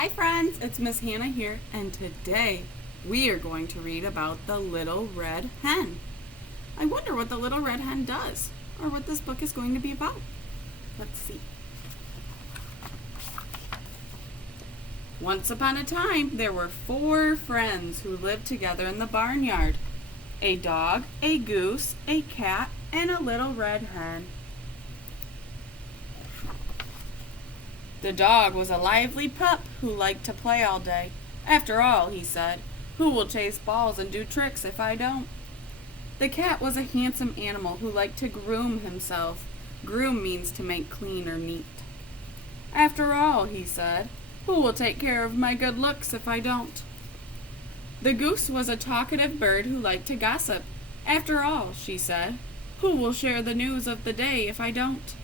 Hi friends, it's Miss Hannah here, and today we are going to read about the Little Red Hen. I wonder what the Little Red Hen does, or what this book is going to be about. Let's see. Once upon a time, there were 4 friends who lived together in the barnyard. A dog, a goose, a cat, and a little red hen. The dog was a lively pup who liked to play all day. After all, he said, who will chase balls and do tricks if I don't? The cat was a handsome animal who liked to groom himself. Groom means to make clean or neat. After all, he said, who will take care of my good looks if I don't? The goose was a talkative bird who liked to gossip. After all, she said, who will share the news of the day if I don't?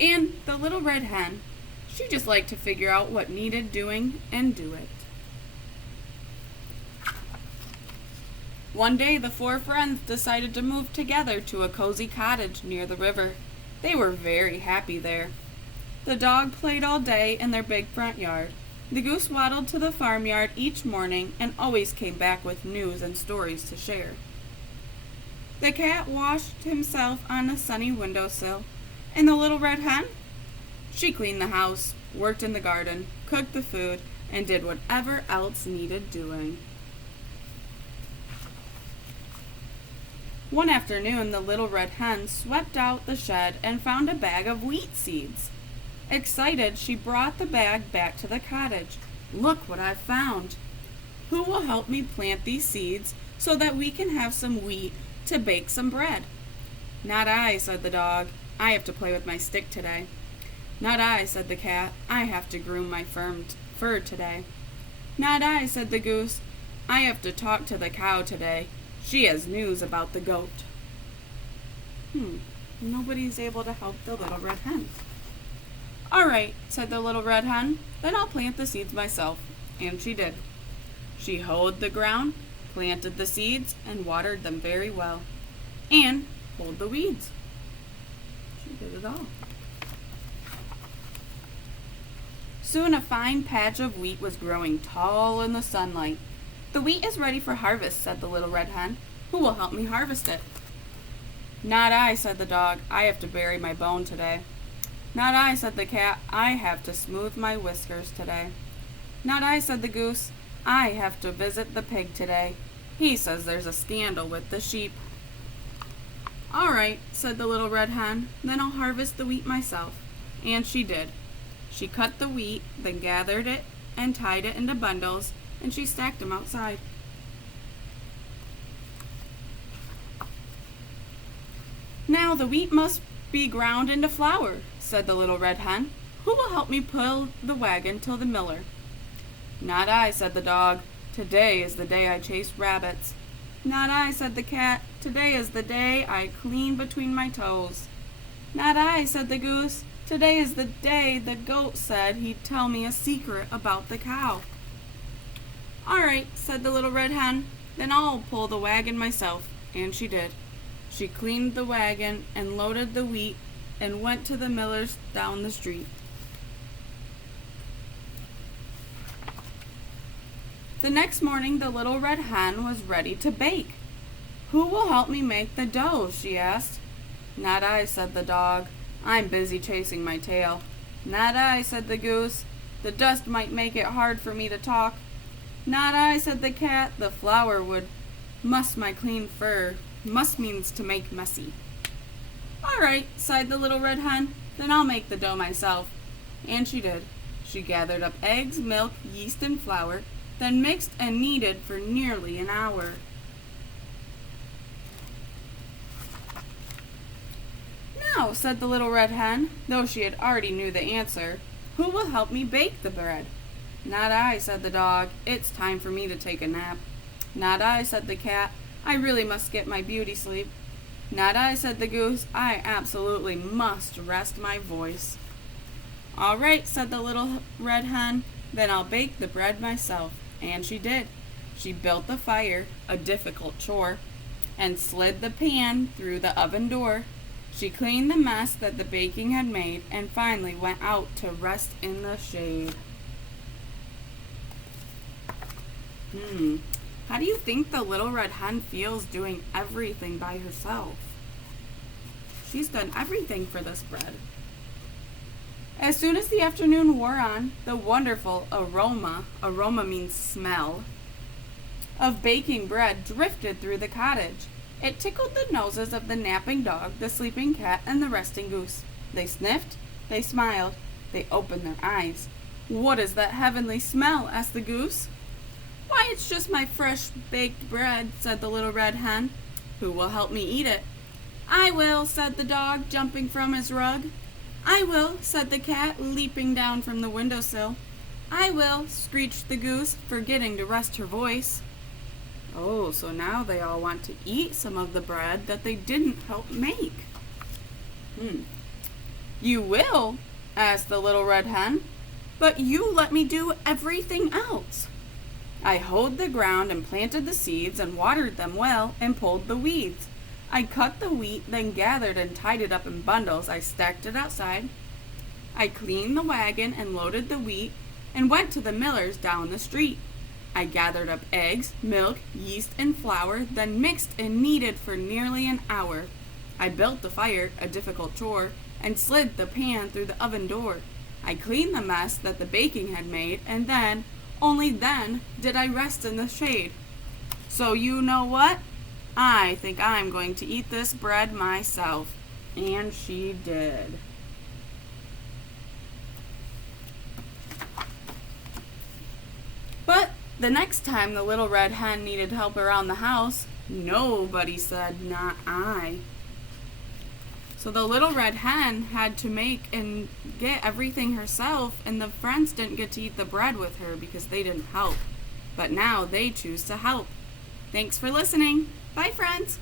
And the little red hen, she just liked to figure out what needed doing and do it. One day, the 4 friends decided to move together to a cozy cottage near the river. They were very happy there. The dog played all day in their big front yard. The goose waddled to the farmyard each morning and always came back with news and stories to share. The cat washed himself on a sunny windowsill, and the little red hen, she cleaned the house, worked in the garden, cooked the food, and did whatever else needed doing. One afternoon, the little red hen swept out the shed and found a bag of wheat seeds. Excited, she brought the bag back to the cottage. Look what I've found. Who will help me plant these seeds so that we can have some wheat to bake some bread? Not I, said the dog. I have to play with my stick today. Not I, said the cat. I have to groom my fur today. Not I, said the goose. I have to talk to the cow today. She has news about the goat. Nobody's able to help the little red hen. All right, said the little red hen, then I'll plant the seeds myself. And she did. She hoed the ground, planted the seeds, and watered them very well. And pulled the weeds. She did it all. Soon a fine patch of wheat was growing tall in the sunlight. The wheat is ready for harvest, said the little red hen. Who will help me harvest it? Not I, said the dog. I have to bury my bone today. Not I, said the cat. I have to smooth my whiskers today. Not I, said the goose. I have to visit the pig today. He says there's a scandal with the sheep. All right, said the little red hen. Then I'll harvest the wheat myself. And she did. She cut the wheat, then gathered it and tied it into bundles, and she stacked them outside. Now the wheat must be ground into flour, said the little red hen. Who will help me pull the wagon till the miller? Not I, said the dog. Today is the day I chase rabbits. Not I, said the cat. Today is the day I clean between my toes. Not I, said the goose. Today is the day the goat said he'd tell me a secret about the cow. All right, said the little red hen. Then I'll pull the wagon myself. And she did. She cleaned the wagon and loaded the wheat and went to the miller's down the street. The next morning, the little red hen was ready to bake. Who will help me make the dough? She asked. Not I, said the dog. I'm busy chasing my tail. Not I, said the goose. The dust might make it hard for me to talk. Not I, said the cat. The flour would muss my clean fur. Muss means to make messy. All right, sighed the little red hen. Then I'll make the dough myself. And she did. She gathered up eggs, milk, yeast, and flour, then mixed and kneaded for nearly an hour. Now, said the little red hen, though she had already knew the answer, who will help me bake the bread? Not I, said the dog. It's time for me to take a nap. Not I, said the cat. I really must get my beauty sleep. Not I, said the goose. I absolutely must rest my voice. All right, said the little red hen. Then I'll bake the bread myself. And she did. She built the fire, a difficult chore, and slid the pan through the oven door. She cleaned the mess that the baking had made and finally went out to rest in the shade. How do you think the little red hen feels doing everything by herself? She's done everything for this bread. As soon as the afternoon wore on, the wonderful aroma means smell, of baking bread drifted through the cottage. It tickled the noses of the napping dog, the sleeping cat, and the resting goose. They sniffed, they smiled, they opened their eyes. "What is that heavenly smell?" asked the goose. "Why, it's just my fresh baked bread," said the little red hen. "Who will help me eat it?" "I will," said the dog, jumping from his rug. "I will," said the cat, leaping down from the windowsill. "I will," screeched the goose, forgetting to rest her voice. Oh, so now they all want to eat some of the bread that they didn't help make. "You will?" asked the little red hen. "But you let me do everything else." "I hoed the ground and planted the seeds and watered them well and pulled the weeds. I cut the wheat, then gathered and tied it up in bundles. I stacked it outside. I cleaned the wagon and loaded the wheat and went to the miller's down the street. I gathered up eggs, milk, yeast, and flour, then mixed and kneaded for nearly an hour. I built the fire, a difficult chore, and slid the pan through the oven door. I cleaned the mess that the baking had made, and then, only then, did I rest in the shade. So you know what? I think I'm going to eat this bread myself." And she did. But the next time the little red hen needed help around the house, nobody said, "Not I." So the little red hen had to make and get everything herself, and the friends didn't get to eat the bread with her because they didn't help. But now they choose to help. Thanks for listening. Bye, friends.